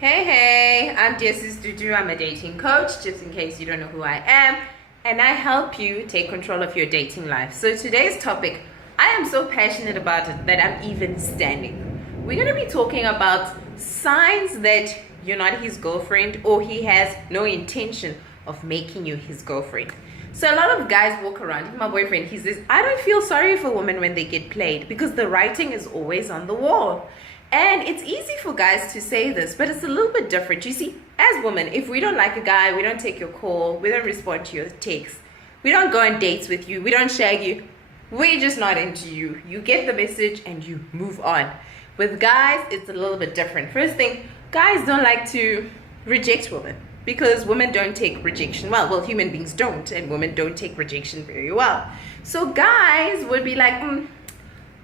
Hey, I'm Dear Sis Dudu. I'm a dating coach, just in case you don't know who I am, and I help you take control of your dating life. So today's topic, I am so passionate about it that I'm even standing. We're going to be talking about signs that you're not his girlfriend or he has no intention of making you his girlfriend. So a lot of guys walk around, even my boyfriend, he says, I don't feel sorry for women when they get played because the writing is always on the wall. And it's easy for guys to say this, but it's a little bit different. You see, as women, if we don't like a guy, we don't take your call, we don't respond to your texts, we don't go on dates with you, we don't shag you, we're just not into you. You get the message and you move on. With guys, it's a little bit different. First thing, guys don't like to reject women because women don't take rejection well, human beings don't, and women don't take rejection very well. So guys would be like,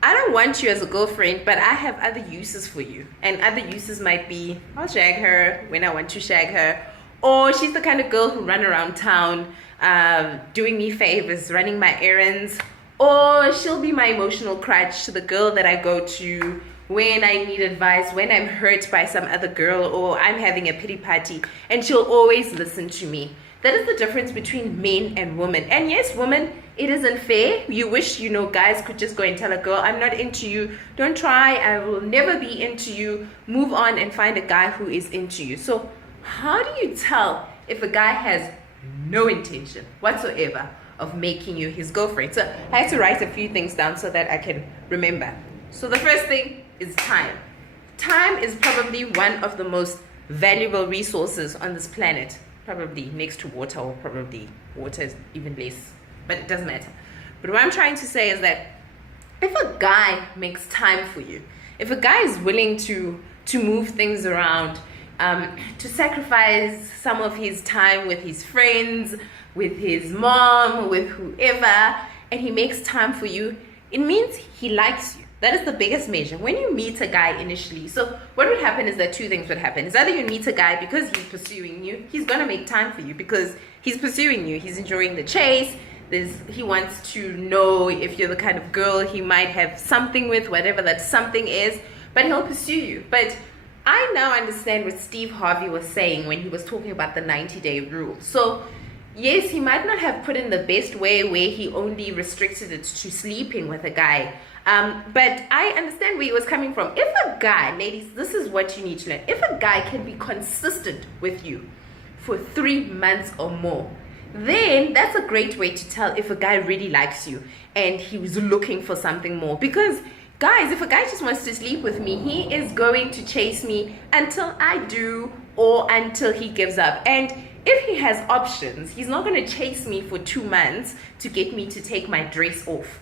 I don't want you as a girlfriend, but I have other uses for you. And other uses might be, I'll shag her when I want to shag her. Or she's the kind of girl who run around town doing me favors, running my errands. Or she'll be my emotional crutch, the girl that I go to when I need advice, when I'm hurt by some other girl, or I'm having a pity party. And she'll always listen to me. That is the difference between men and women. And yes, women, it isn't fair. You wish, guys could just go and tell a girl, I'm not into you. Don't try. I will never be into you. Move on and find a guy who is into you. So how do you tell if a guy has no intention whatsoever of making you his girlfriend? So I had to write a few things down so that I can remember. So the first thing is time. Time is probably one of the most valuable resources on this planet. Probably next to water, or probably water is even less, but it doesn't matter. But what I'm trying to say is that if a guy makes time for you, if a guy is willing to move things around, to sacrifice some of his time with his friends, with his mom, with whoever, and he makes time for you, it means he likes you. That is the biggest measure. When you meet a guy initially, so what would happen is that two things would happen. It's either you meet a guy because he's pursuing you, he's going to make time for you because he's pursuing you, he's enjoying the chase, he wants to know if you're the kind of girl he might have something with, whatever that something is, but he'll pursue you. But I now understand what Steve Harvey was saying when he was talking about the 90-day rule. So yes, he might not have put in the best way where he only restricted it to sleeping with a guy. But I understand where he was coming from. If a guy, ladies, this is what you need to learn. If a guy can be consistent with you for 3 months or more, then that's a great way to tell if a guy really likes you and he was looking for something more. Because guys, if a guy just wants to sleep with me, he is going to chase me until I do or until he gives up. And if he has options, he's not going to chase me for 2 months to get me to take my dress off.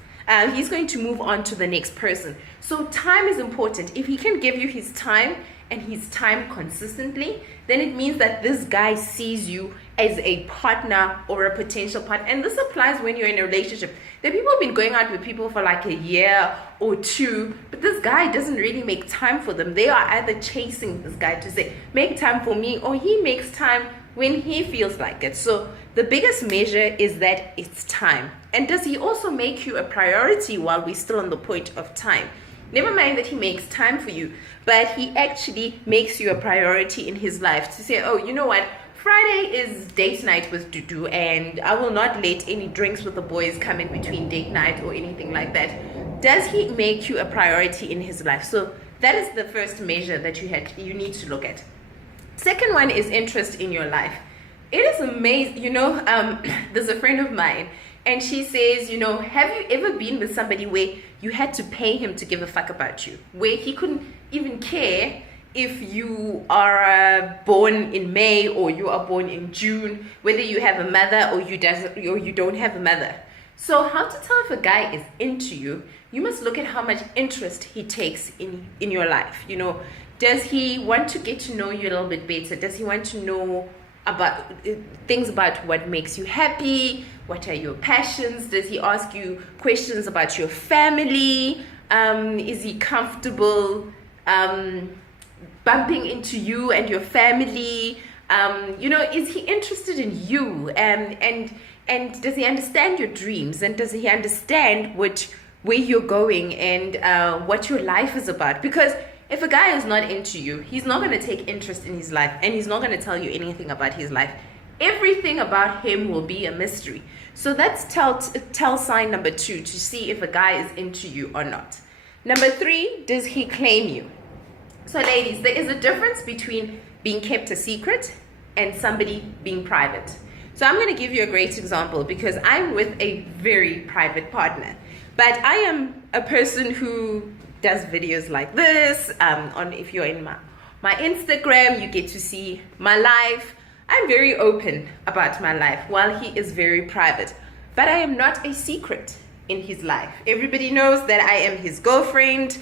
He's going to move on to the next person. So time is important. If he can give you his time and his time consistently, then it means that this guy sees you as a partner or a potential partner. And this applies when you're in a relationship. There are people who've been going out with people for like a year or two, but this guy doesn't really make time for them. They are either chasing this guy to say, make time for me, or he makes time when he feels like it. So the biggest measure is that it's time. And does he also make you a priority while we're still on the point of time? Never mind that he makes time for you, but he actually makes you a priority in his life to say, oh, you know what? Friday is date night with Dudu, and I will not let any drinks with the boys come in between date night or anything like that. Does he make you a priority in his life? So that is the first measure that you need to look at. Second one is interest in your life. It is amazing, there's a friend of mine and she says, have you ever been with somebody where you had to pay him to give a fuck about you, where he couldn't even care if you are born in May or you are born in June, whether you have a mother or you don't have a mother? So how to tell if a guy is into you? You must look at how much interest he takes in your life. Does he want to get to know you a little bit better? Does he want to know about things about what makes you happy? What are your passions? Does he ask you questions about your family? Is he comfortable bumping into you and your family? Is he interested in you? And does he understand your dreams? And does he understand where you're going and what your life is about? Because If a guy is not into you, he's not going to take interest in his life, and he's not going to tell you anything about his life. Everything about him will be a mystery. So that's tell sign number 2 to see if a guy is into you or not. Number 3, does he claim you? So ladies, there is a difference between being kept a secret and somebody being private. So I'm going to give you a great example because I'm with a very private partner. But I am a person who does videos like this. If you're in my Instagram, you get to see my life. I'm very open about my life while he is very private. But I am not a secret in his life. Everybody knows that I am his girlfriend.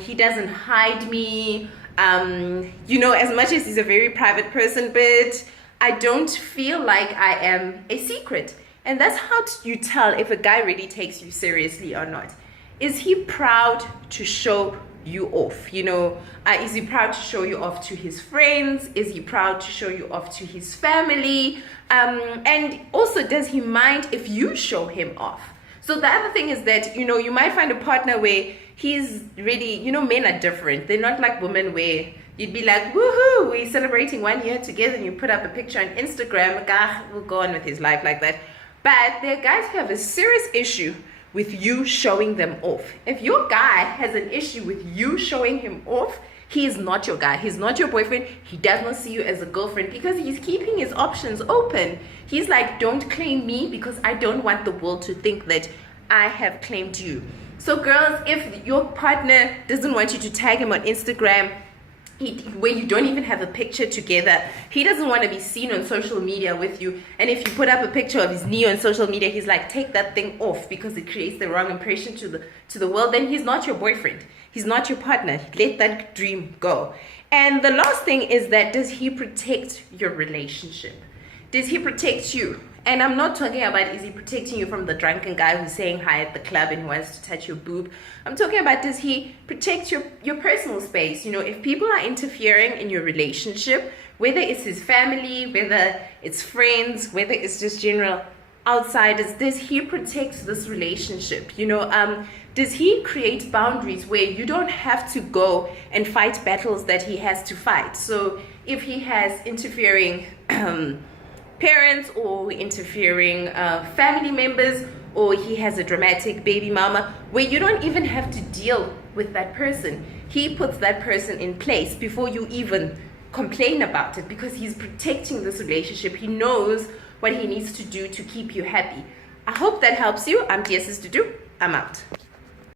He doesn't hide me. As much as he's a very private person, but I don't feel like I am a secret. And that's how you tell if a guy really takes you seriously or not. Is he proud to show you off? Is he proud to show you off to his friends? Is he proud to show you off to his family? And also, does he mind if you show him off? So the other thing is that, you might find a partner where he's really, men are different. They're not like women where you'd be like, woohoo, we're celebrating 1 year together, and you put up a picture on Instagram, a guy will go on with his life like that. But there are guys who have a serious issue with you showing them off. If your guy has an issue with you showing him off, he is not your guy. He's not your boyfriend. He does not see you as a girlfriend because he's keeping his options open. He's like, don't claim me because I don't want the world to think that I have claimed you. So girls, if your partner doesn't want you to tag him on Instagram, where you don't even have a picture together, he doesn't want to be seen on social media with you, and if you put up a picture of his knee on social media, he's like, take that thing off because it creates the wrong impression to the world, then he's not your boyfriend. He's not your partner. Let that dream go. And the last thing is that, does he protect your relationship? Does he protect you? And I'm not talking about, is he protecting you from the drunken guy who's saying hi at the club and who wants to touch your boob? I'm talking about, does he protect your personal space? If people are interfering in your relationship, whether it's his family, whether it's friends, whether it's just general outsiders, does he protect this relationship? Does he create boundaries where you don't have to go and fight battles that he has to fight? So if he has interfering parents or interfering family members, or he has a dramatic baby mama where you don't even have to deal with that person, he puts that person in place before you even complain about it because he's protecting this relationship. He knows what he needs to do to keep you happy. I hope that helps you. I'm Dear Sis Dudu. I'm out.